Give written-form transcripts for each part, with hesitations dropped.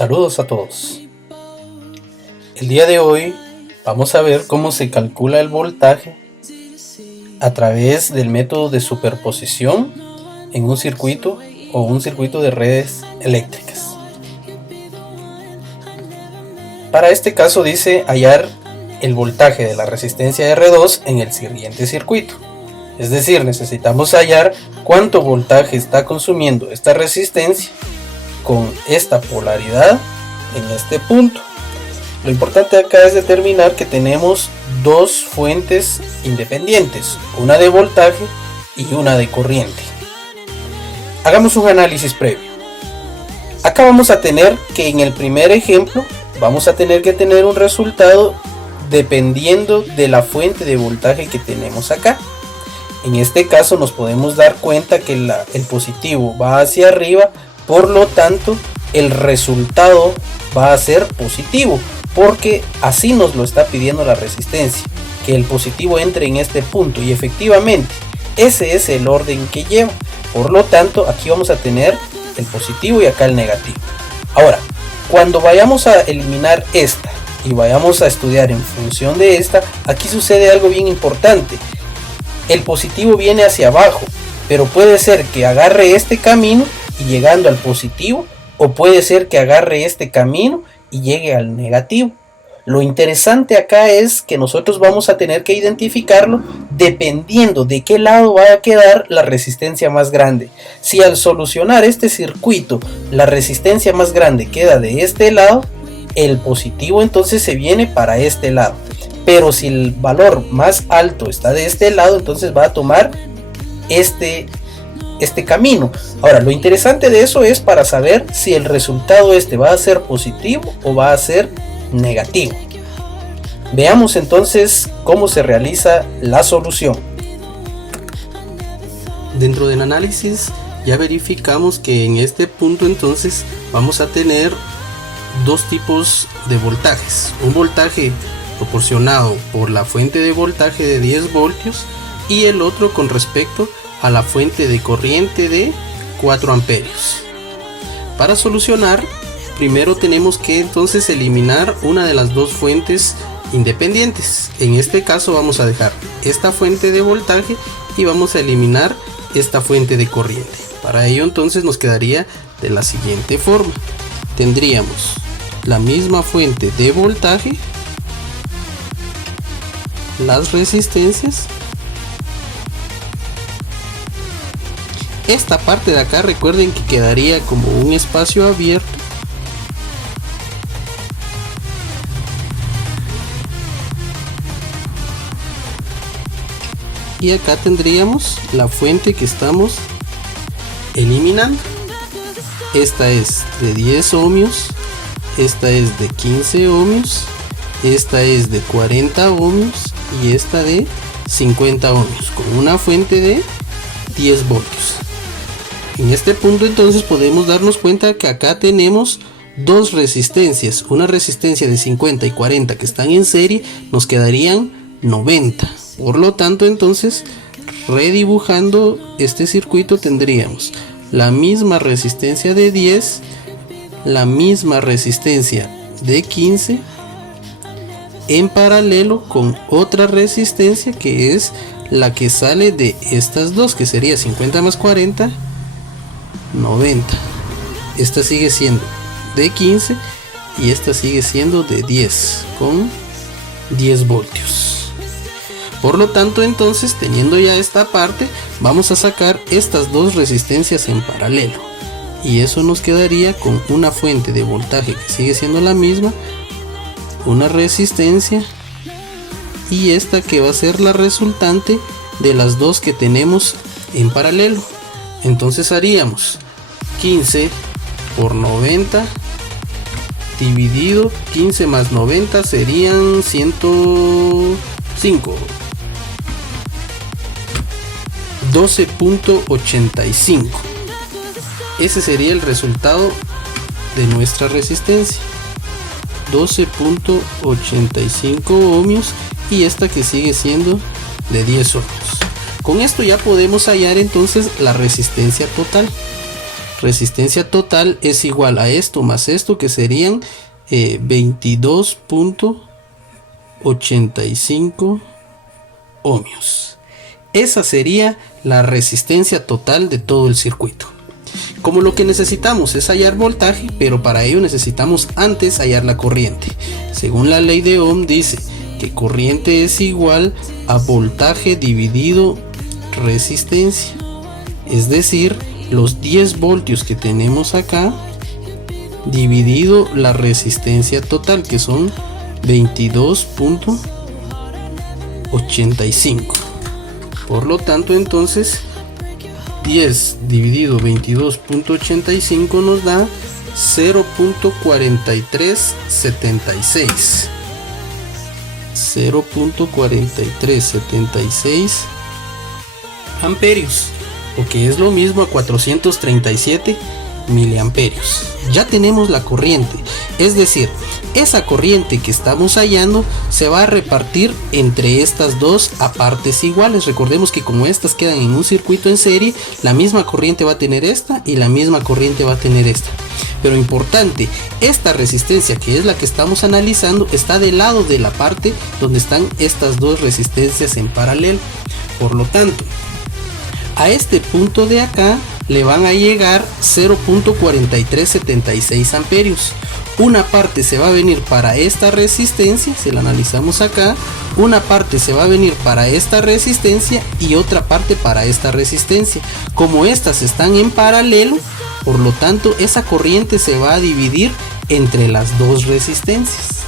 Saludos a todos. El día de hoy vamos a ver cómo se calcula el voltaje a través del método de superposición en un circuito o un circuito de redes eléctricas. Para este caso dice hallar el voltaje de la resistencia R2 en el siguiente circuito. Es decir, necesitamos hallar cuánto voltaje está consumiendo esta resistencia con esta polaridad en este punto. Lo importante acá es determinar que tenemos dos fuentes independientes, una de voltaje y una de corriente. Hagamos un análisis previo. Acá vamos a tener que en el primer ejemplo vamos a tener que tener un resultado dependiendo de la fuente de voltaje que tenemos acá. En este caso nos podemos dar cuenta que el positivo va hacia arriba, por lo tanto el resultado va a ser positivo, porque así nos lo está pidiendo la resistencia, que el positivo entre en este punto, y efectivamente ese es el orden que lleva. Por lo tanto aquí vamos a tener el positivo y acá el negativo. Ahora, cuando vayamos a eliminar esta y vayamos a estudiar en función de esta, aquí sucede algo bien importante. El positivo viene hacia abajo, pero puede ser que agarre este camino y llegando al positivo, o puede ser que agarre este camino y llegue al negativo. Lo interesante acá es que nosotros vamos a tener que identificarlo dependiendo de qué lado va a quedar la resistencia más grande. Si al solucionar este circuito la resistencia más grande queda de este lado, el positivo entonces se viene para este lado. Pero si el valor más alto está de este lado, entonces va a tomar este camino. Ahora, lo interesante de eso es para saber si el resultado va a ser positivo o va a ser negativo. Veamos entonces cómo se realiza la solución. Dentro del análisis ya verificamos que en este punto entonces vamos a tener dos tipos de voltajes. Un voltaje proporcionado por la fuente de voltaje de 10 voltios y el otro con respecto a la fuente de corriente de 4 amperios. Para solucionar, primero tenemos que entonces eliminar una de las dos fuentes independientes. En este caso vamos a dejar esta fuente de voltaje y vamos a eliminar esta fuente de corriente. Para ello entonces nos quedaría de la siguiente forma. Tendríamos la misma fuente de voltaje, las resistencias. Esta parte de acá recuerden que quedaría como un espacio abierto. Y acá tendríamos la fuente que estamos eliminando. Esta es de 10 ohmios, esta es de 15 ohmios, esta es de 40 ohmios y esta de 50 ohmios con una fuente de 10 voltios. En este punto entonces podemos darnos cuenta que acá tenemos dos resistencias, una resistencia de 50 y 40 que están en serie, nos quedarían 90. Por lo tanto entonces, redibujando este circuito tendríamos la misma resistencia de 10, la misma resistencia de 15 en paralelo con otra resistencia que es la que sale de estas dos, que sería 50 más 40, 90. Esta sigue siendo de 15 y esta sigue siendo de 10 con 10 voltios. Por lo tanto entonces, teniendo ya esta parte, vamos a sacar estas dos resistencias en paralelo y eso nos quedaría con una fuente de voltaje que sigue siendo la misma, una resistencia y esta que va a ser la resultante de las dos que tenemos en paralelo. Entonces haríamos 15 por 90 dividido 15 más 90 serían 105, 12.85. Ese sería el resultado de nuestra resistencia, 12.85 ohmios, y esta que sigue siendo de 10 ohmios. Con esto ya podemos hallar entonces la resistencia total. resistencia total es igual a esto más esto, que serían 22.85 ohmios. Esa sería la resistencia total de todo el circuito. Como lo que necesitamos es hallar voltaje, pero para ello necesitamos antes hallar la corriente. Según la ley de Ohm dice que corriente es igual a voltaje dividido resistencia. Es decir, los 10 voltios que tenemos acá dividido la resistencia total, que son 22.85. Por lo tanto, entonces 10 dividido 22.85 nos da 0.4376. 0.4376 amperios, o que es lo mismo a 437 miliamperios. Ya tenemos la corriente, es decir, esa corriente que estamos hallando se va a repartir entre estas dos a partes iguales. Recordemos que como estas quedan en un circuito en serie, la misma corriente va a tener esta y la misma corriente va a tener esta. Pero importante, esta resistencia, que es la que estamos analizando, está del lado de la parte donde están estas dos resistencias en paralelo. Por lo tanto, a este punto de acá le van a llegar 0.4376 amperios. Una parte se va a venir para esta resistencia, si la analizamos acá, una parte se va a venir para esta resistencia y otra parte para esta resistencia. Como estas están en paralelo, por lo tanto esa corriente se va a dividir entre las dos resistencias.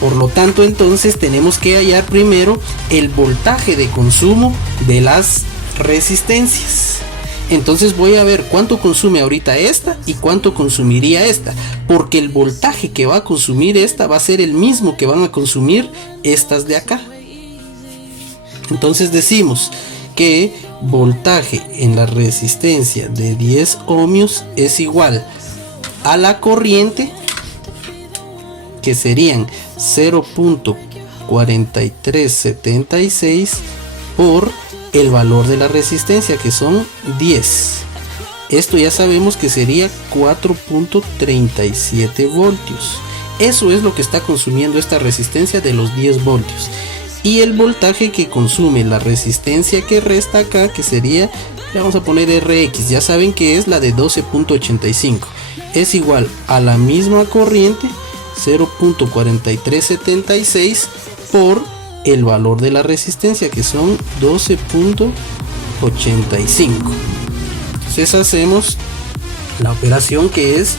Por lo tanto, entonces tenemos que hallar primero el voltaje de consumo de las resistencias. Entonces voy a ver cuánto consume ahorita esta y cuánto consumiría esta, porque el voltaje que va a consumir esta va a ser el mismo que van a consumir estas de acá. Entonces decimos que voltaje en la resistencia de 10 ohmios es igual a la corriente, que serían 0.4376 por el valor de la resistencia, que son 10. Esto ya sabemos que sería 4.37 voltios. Eso es lo que está consumiendo esta resistencia de los 10 voltios. Y el voltaje que consume la resistencia que resta acá, que sería, le vamos a poner RX, ya saben que es la de 12.85, es igual a la misma corriente, 0.4376 por el valor de la resistencia, que son 12.85. Entonces hacemos la operación, que es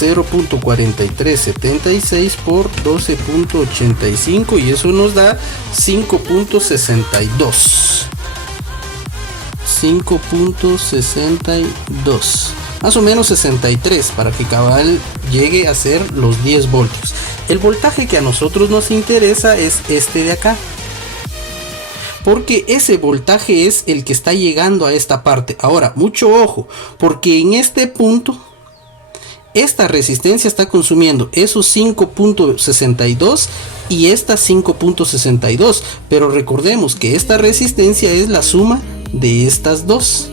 0.4376 por 12.85 y eso nos da 5.62. 5.62, más o menos 63, para que cabal llegue a ser los 10 voltios. El voltaje que a nosotros nos interesa es este de acá, porque ese voltaje es el que está llegando a esta parte. Ahora, mucho ojo, porque en este punto esta resistencia está consumiendo esos 5.62 y esta 5.62, pero recordemos que esta resistencia es la suma de estas dos.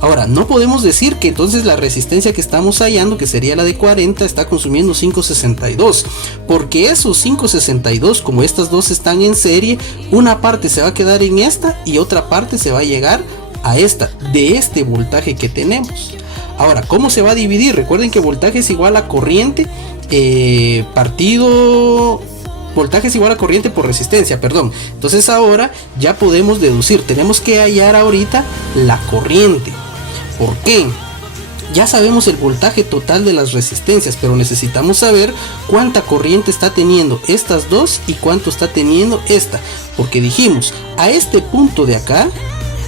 Ahora, no podemos decir que entonces la resistencia que estamos hallando, que sería la de 40, está consumiendo 5.62, porque esos 5.62, como estas dos están en serie, una parte se va a quedar en esta y otra parte se va a llegar a esta, de este voltaje que tenemos. Ahora, ¿cómo se va a dividir? Recuerden que voltaje es igual a corriente voltaje es igual a corriente por resistencia, perdón. Entonces ahora ya podemos deducir, tenemos que hallar ahorita la corriente. ¿Por qué? Ya sabemos el voltaje total de las resistencias, pero necesitamos saber cuánta corriente está teniendo estas dos y cuánto está teniendo esta, porque dijimos, a este punto de acá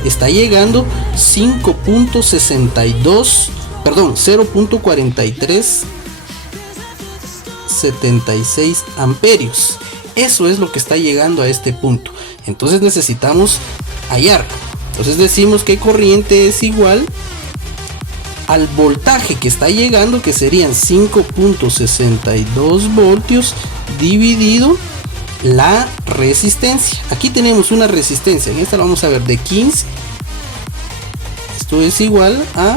está llegando 0.4376 amperios. Eso es lo que está llegando a este punto. Entonces necesitamos hallarlo. Entonces decimos que corriente es igual al voltaje que está llegando, que serían 5.62 voltios dividido la resistencia. Aquí tenemos una resistencia, en esta la vamos a ver, de 15. Esto es igual a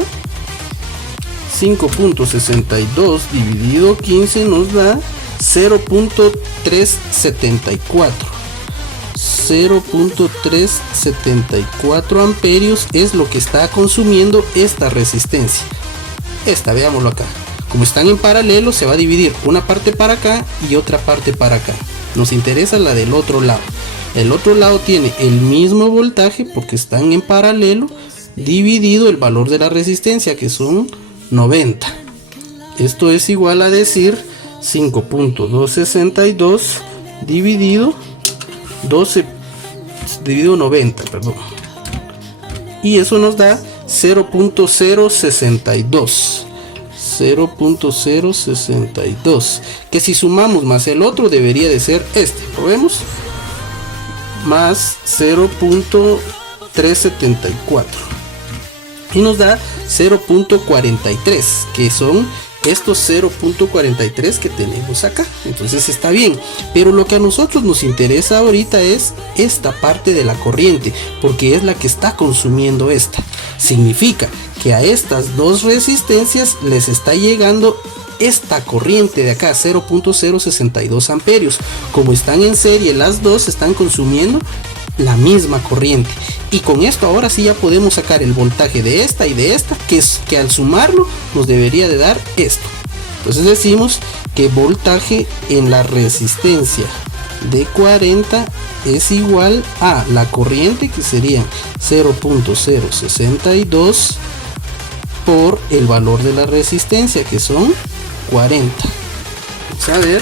5.62 dividido 15 nos da 0.374. 0.374 amperios es lo que está consumiendo esta resistencia. Esta, veámoslo acá. Como están en paralelo, se va a dividir una parte para acá y otra parte para acá. Nos interesa la del otro lado. El otro lado tiene el mismo voltaje porque están en paralelo, dividido el valor de la resistencia, que son 90. Esto es igual a decir 5.262 dividido 90, perdón. Y eso nos da 0.062. 0.062, que si sumamos más el otro debería de ser este, ¿lo vemos? Más 0.374 y nos da 0.43, que son estos 0.43 que tenemos acá. Entonces está bien, pero lo que a nosotros nos interesa ahorita es esta parte de la corriente, porque es la que está consumiendo esta. Significa que a estas dos resistencias les está llegando esta corriente de acá, 0.062 amperios. Como están en serie, las dos están consumiendo la misma corriente, y con esto ahora sí ya podemos sacar el voltaje de esta y de esta, que al sumarlo nos debería de dar esto. Entonces decimos que voltaje en la resistencia de 40 es igual a la corriente, que sería 0.062 por el valor de la resistencia, que son 40. Vamos a ver,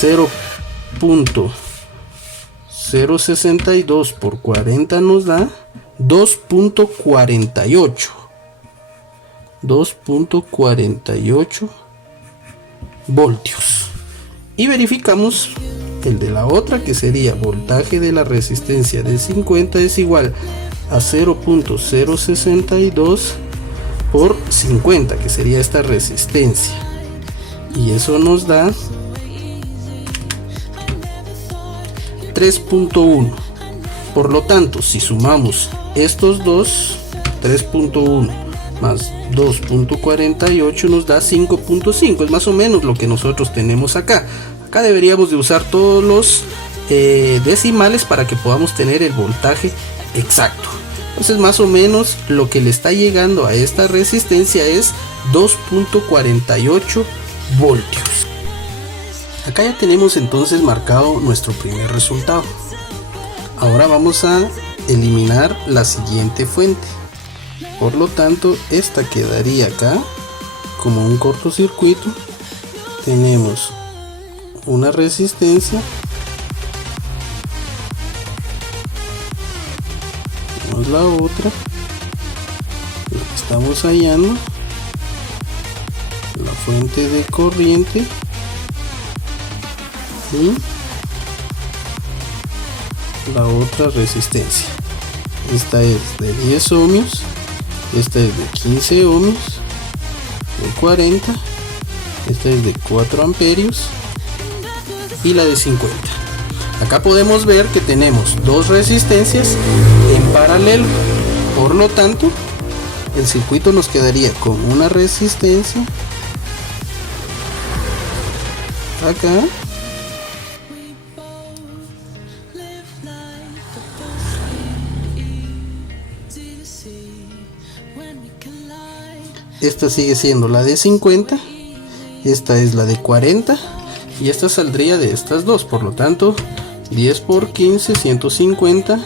0.062 por 40 nos da 2.48. 2.48 voltios. Y verificamos el de la otra, que sería voltaje de la resistencia de 50 es igual a 0.062 por 50, que sería esta resistencia, y eso nos da 3.1. Por lo tanto, si sumamos estos dos, 3.1 más 2.48 nos da 5.5. Es más o menos lo que nosotros tenemos acá. Acá deberíamos de usar todos los decimales para que podamos tener el voltaje exacto. Entonces más o menos lo que le está llegando a esta resistencia es 2.48 voltios. Acá ya tenemos entonces marcado nuestro primer resultado. Ahora vamos a eliminar la siguiente fuente. Por lo tanto, esta quedaría acá como un cortocircuito. Tenemos una resistencia, tenemos la otra, lo que estamos hallando, la fuente de corriente, y la otra resistencia. Esta es de 10 ohmios, esta es de 15 ohmios, de 40, esta es de 4 amperios y la de 50. Acá podemos ver que tenemos dos resistencias en paralelo. Por lo tanto, el circuito nos quedaría con una resistencia acá, esta sigue siendo la de 50, esta es la de 40 y esta saldría de estas dos. Por lo tanto, 10 por 15, 150,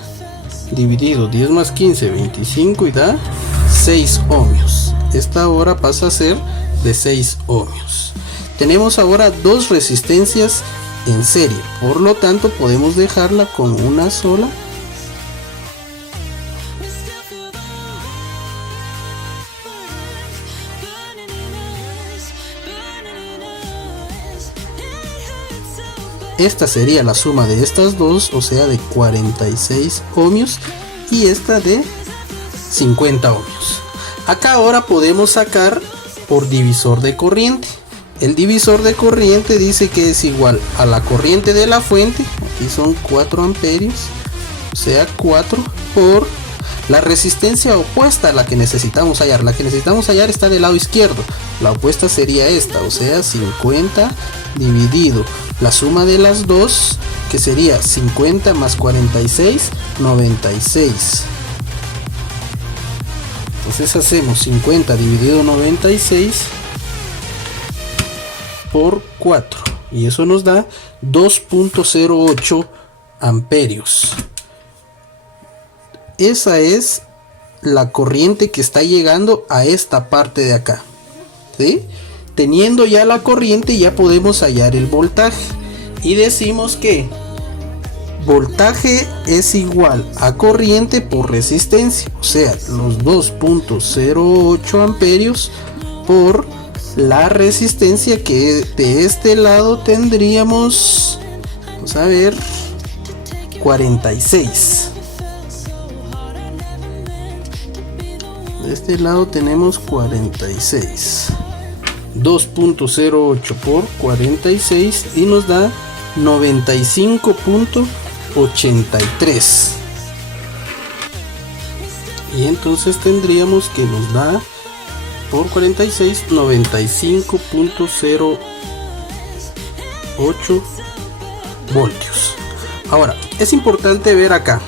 dividido 10 más 15, 25, y da 6 ohmios. Esta ahora pasa a ser de 6 ohmios. Tenemos ahora dos resistencias en serie, por lo tanto podemos dejarla con una sola. Esta sería la suma de estas dos, o sea de 46 ohmios, y esta de 50 ohmios. Acá ahora podemos sacar por divisor de corriente. El divisor de corriente dice que es igual a la corriente de la fuente, aquí son 4 amperios, o sea 4 por la resistencia opuesta a la que necesitamos hallar. La que necesitamos hallar está del lado izquierdo, la opuesta sería esta, o sea 50 dividido la suma de las dos, que sería 50 más 46, 96. Entonces hacemos 50 dividido 96 por 4 y eso nos da 2.08 amperios. Esa es la corriente que está llegando a esta parte de acá, ¿sí? Teniendo ya la corriente ya podemos hallar el voltaje y decimos que voltaje es igual a corriente por resistencia, o sea los 2.08 amperios por la resistencia, que de este lado tendríamos, vamos a ver, 46. De este lado tenemos 46. 2.08 por 46 y nos da 95.83. Y entonces tendríamos que nos da por 46 95.08 voltios. Ahora es importante ver acá,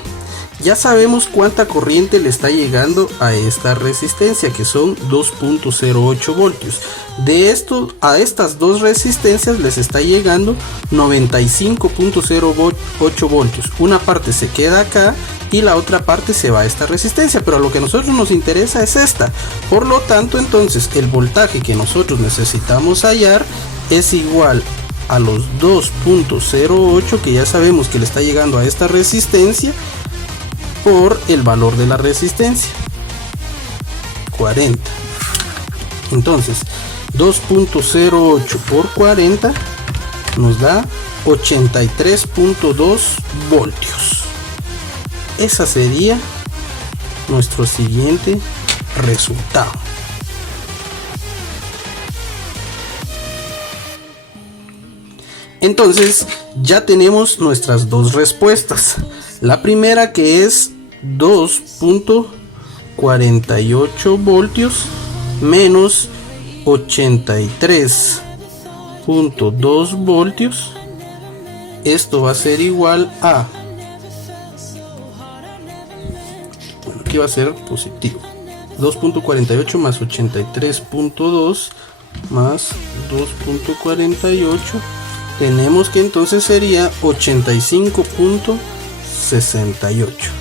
ya sabemos cuánta corriente le está llegando a esta resistencia, que son 2.08 voltios. De esto a estas dos resistencias les está llegando 95.08 voltios. Una parte se queda acá y la otra parte se va a esta resistencia, pero lo que a nosotros nos interesa es esta. Por lo tanto, entonces el voltaje que nosotros necesitamos hallar es igual a los 2.08 que ya sabemos que le está llegando a esta resistencia por el valor de la resistencia, 40. Entonces 2.08 por 40 nos da 83.2 voltios. Esa sería nuestro siguiente resultado. Entonces ya tenemos nuestras dos respuestas. La primera, que es 2.48 voltios menos 83.2 voltios. Esto va a ser igual a, bueno, aquí va a ser positivo, 2.48 más 83.2 más 2.48, tenemos que entonces sería 85.68.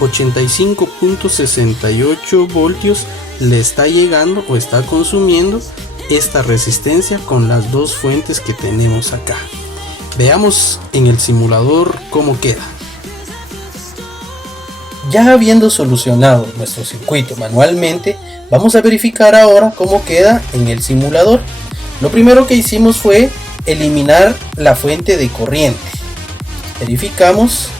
85.68 voltios le está llegando o está consumiendo esta resistencia con las dos fuentes que tenemos acá. Veamos en el simulador cómo queda. Ya habiendo solucionado nuestro circuito manualmente, vamos a verificar ahora cómo queda en el simulador. Lo primero que hicimos fue eliminar la fuente de corriente. Verificamos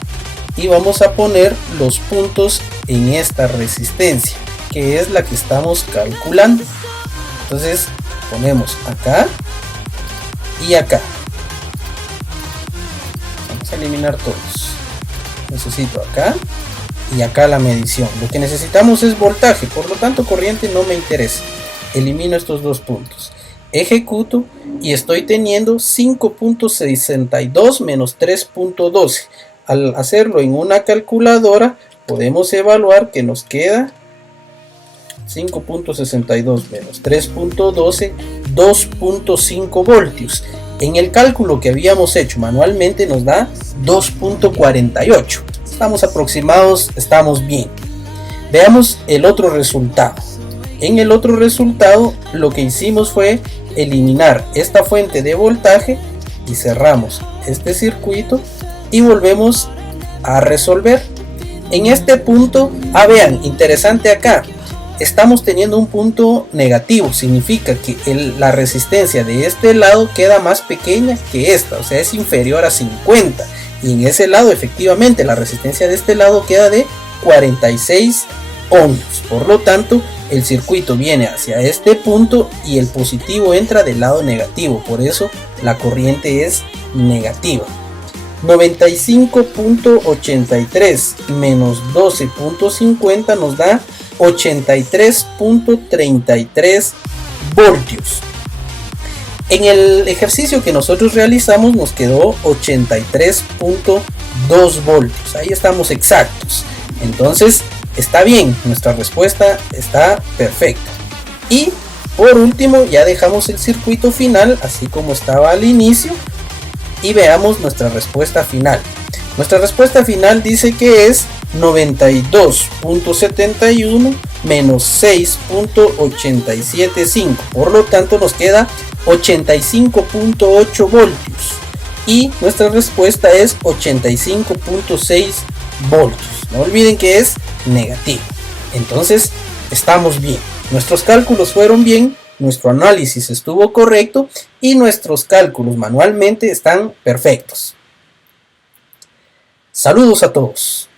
y vamos a poner los puntos en esta resistencia, que es la que estamos calculando. Entonces ponemos acá y acá. Vamos a eliminar todos. Necesito acá y acá la medición. Lo que necesitamos es voltaje, por lo tanto corriente no me interesa. Elimino estos dos puntos. Ejecuto y estoy teniendo 5.62 menos 3.12. Al hacerlo en una calculadora podemos evaluar que nos queda 5.62 menos 3.12, 2.5 voltios. En el cálculo que habíamos hecho manualmente nos da 2.48. Estamos aproximados, estamos bien. Veamos el otro resultado. En el otro resultado lo que hicimos fue eliminar esta fuente de voltaje y cerramos este circuito y volvemos a resolver. En este punto, vean, interesante acá, estamos teniendo un punto negativo, significa que la resistencia de este lado queda más pequeña que esta, o sea es inferior a 50, y en ese lado efectivamente la resistencia de este lado queda de 46 ohmios, por lo tanto el circuito viene hacia este punto y el positivo entra del lado negativo, por eso la corriente es negativa. 95.83 menos 12.50 nos da 83.33 voltios. En el ejercicio que nosotros realizamos nos quedó 83.2 voltios. Ahí estamos exactos. Entonces está bien, nuestra respuesta está perfecta. Y por último ya dejamos el circuito final así como estaba al inicio y veamos nuestra respuesta final. Nuestra respuesta final dice que es 92.71 menos 6.875. Por lo tanto nos queda 85.8 voltios. Y nuestra respuesta es 85.6 voltios. No olviden que es negativo. Entonces estamos bien. Nuestros cálculos fueron bien. Nuestro análisis estuvo correcto. Y nuestros cálculos manualmente están perfectos. Saludos a todos.